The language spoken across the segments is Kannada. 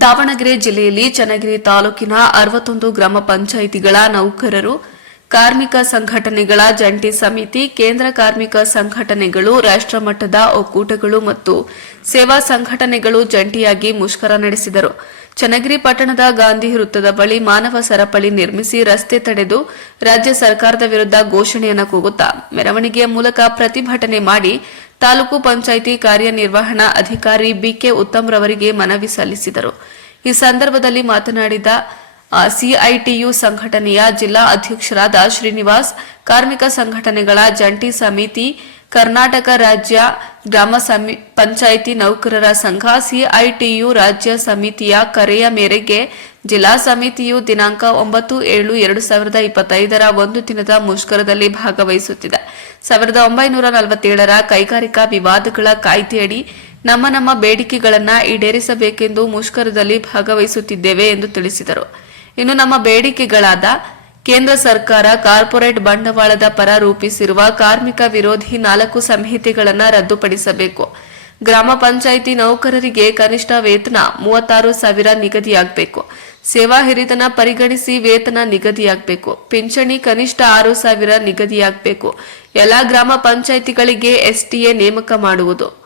ದಾವಣಗೆರೆ ಜಿಲ್ಲೆಯಲ್ಲಿ ಚನ್ನಗಿರಿ ತಾಲೂಕಿನ ಅರವತ್ತೊಂದು ಗ್ರಾಮ ಪಂಚಾಯಿತಿಗಳ ನೌಕರರು ಕಾರ್ಮಿಕ ಸಂಘಟನೆಗಳ ಜಂಟಿ ಸಮಿತಿ, ಕೇಂದ್ರ ಕಾರ್ಮಿಕ ಸಂಘಟನೆಗಳು ರಾಷ್ಟ್ರಮಟ್ಟದ ಒಕ್ಕೂಟಗಳು ಮತ್ತು ಸೇವಾ ಸಂಘಟನೆಗಳು ಜಂಟಿಯಾಗಿ ಮುಷ್ಕರ ನಡೆಸಿದರು. ಚನ್ನಗಿರಿ ಪಟ್ಟಣದ ಗಾಂಧಿ ವೃತ್ತದ ಬಳಿ ಮಾನವ ಸರಪಳಿ ನಿರ್ಮಿಸಿ ರಸ್ತೆ ತಡೆದು ರಾಜ್ಯ ಸರ್ಕಾರದ ವಿರುದ್ಧ ಘೋಷಣೆಯನ್ನು ಕೂಗುತ್ತಾ ಮೆರವಣಿಗೆಯ ಮೂಲಕ ಪ್ರತಿಭಟನೆ ಮಾಡಿ ತಾಲೂಕು ಪಂಚಾಯಿತಿ ಕಾರ್ಯನಿರ್ವಹಣಾ ಅಧಿಕಾರಿ ಬಿಕೆ ಉತ್ತಮ್ ರವರಿಗೆ ಮನವಿ ಸಲ್ಲಿಸಿದರು. ಈ ಸಂದರ್ಭದಲ್ಲಿ ಮಾತನಾಡಿದ ಸಿಐಟಿಯು ಸಂಘಟನೆಯ ಜಿಲ್ಲಾ ಅಧ್ಯಕ್ಷರಾದ ಶ್ರೀನಿವಾಸ್, ಕಾರ್ಮಿಕ ಸಂಘಟನೆಗಳ ಜಂಟಿ ಸಮಿತಿ, ಕರ್ನಾಟಕ ರಾಜ್ಯ ಗ್ರಾಮ ಸಮಿ, ಪಂಚಾಯಿತಿ ನೌಕರರ ಸಂಘ, ಸಿಐಟಿಯು ರಾಜ್ಯ ಸಮಿತಿಯ ಕರೆಯ ಮೇರೆಗೆ ಜಿಲ್ಲಾ ಸಮಿತಿಯು ದಿನಾಂಕ ಒಂಬತ್ತು ಏಳು ಎರಡು ಸಾವಿರದ ಇಪ್ಪತ್ತೈದರ ಒಂದು ದಿನದ ಮುಷ್ಕರದಲ್ಲಿ ಭಾಗವಹಿಸುತ್ತಿದೆ. ಸಾವಿರದ ಒಂಬೈನೂರ ನಲವತ್ತೇಳರ ಕೈಗಾರಿಕಾ ವಿವಾದಗಳ ಕಾಯ್ದೆಯಡಿ ನಮ್ಮ ನಮ್ಮ ಬೇಡಿಕೆಗಳನ್ನು ಈಡೇರಿಸಬೇಕೆಂದು ಮುಷ್ಕರದಲ್ಲಿ ಭಾಗವಹಿಸುತ್ತಿದ್ದೇವೆ ಎಂದು ತಿಳಿಸಿದರು. ಇನ್ನು ನಮ್ಮ ಬೇಡಿಕೆಗಳಾದ ಕೇಂದ್ರ ಸರ್ಕಾರ ಕಾರ್ಪೊರೇಟ್ ಬಂಡವಾಳದ ಪರ ರೂಪಿಸಿರುವ ಕಾರ್ಮಿಕ ವಿರೋಧಿ ನಾಲ್ಕು ಸಂಹಿತೆಗಳನ್ನು ರದ್ದುಪಡಿಸಬೇಕು. ಗ್ರಾಮ ಪಂಚಾಯಿತಿ ನೌಕರರಿಗೆ ಕನಿಷ್ಠ ವೇತನ ಮೂವತ್ತಾರು ಸಾವಿರ ನಿಗದಿಯಾಗಬೇಕು. ಸೇವಾ ಹಿರಿತನ ಪರಿಗಣಿಸಿ ವೇತನ ನಿಗದಿಯಾಗಬೇಕು. ಪಿಂಚಣಿ ಕನಿಷ್ಠ ಆರು ಸಾವಿರ ನಿಗದಿಯಾಗಬೇಕು. ಎಲ್ಲಾ ಗ್ರಾಮ ಪಂಚಾಯಿತಿಗಳಿಗೆ ಎಸ್ಟಿಎ ನೇಮಕ ಮಾಡುವುದು.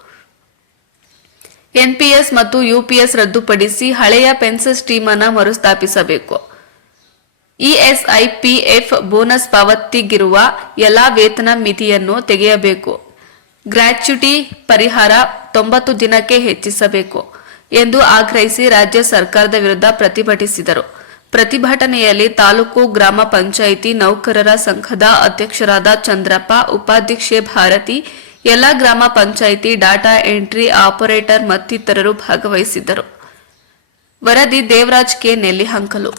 ಎನ್ಪಿಎಸ್ ಮತ್ತು ಯುಪಿಎಸ್ ರದ್ದುಪಡಿಸಿ ಹಳೆಯ ಪೆನ್ಷನ್ ಅನ್ನು ಮರುಸ್ಥಾಪಿಸಬೇಕು. ಇಎಸ್ಐ ಪಿಎಫ್ ಬೋನಸ್ ಪಾವತಿಗಿರುವ ಎಲ್ಲಾ ವೇತನ ಮಿತಿಯನ್ನು ತೆಗೆಯಬೇಕು. ಗ್ರಾಚ್ಯುಟಿ ಪರಿಹಾರ ತೊಂಬತ್ತು ದಿನಕ್ಕೆ ಹೆಚ್ಚಿಸಬೇಕು ಎಂದು ಆಗ್ರಹಿಸಿ ರಾಜ್ಯ ಸರ್ಕಾರದ ವಿರುದ್ಧ ಪ್ರತಿಭಟಿಸಿದರು. ಪ್ರತಿಭಟನೆಯಲ್ಲಿ ತಾಲೂಕು ಗ್ರಾಮ ಪಂಚಾಯಿತಿ ನೌಕರರ ಸಂಘದ ಅಧ್ಯಕ್ಷರಾದ ಚಂದ್ರಪ್ಪ, ಉಪಾಧ್ಯಕ್ಷೆ ಭಾರತಿ ಎಲ್ಲ ಗ್ರಾಮ ಪಂಚಾಯಿತಿ ಡಾಟಾ ಎಂಟ್ರಿ ಆಪರೇಟರ್ ಮತ್ತಿತರರು ಭಾಗವಹಿಸಿದ್ದರು. ವರದಿ ದೇವರಾಜ್ ಕೆ. ನೆಲ್ಲಿಹಂಕಲು.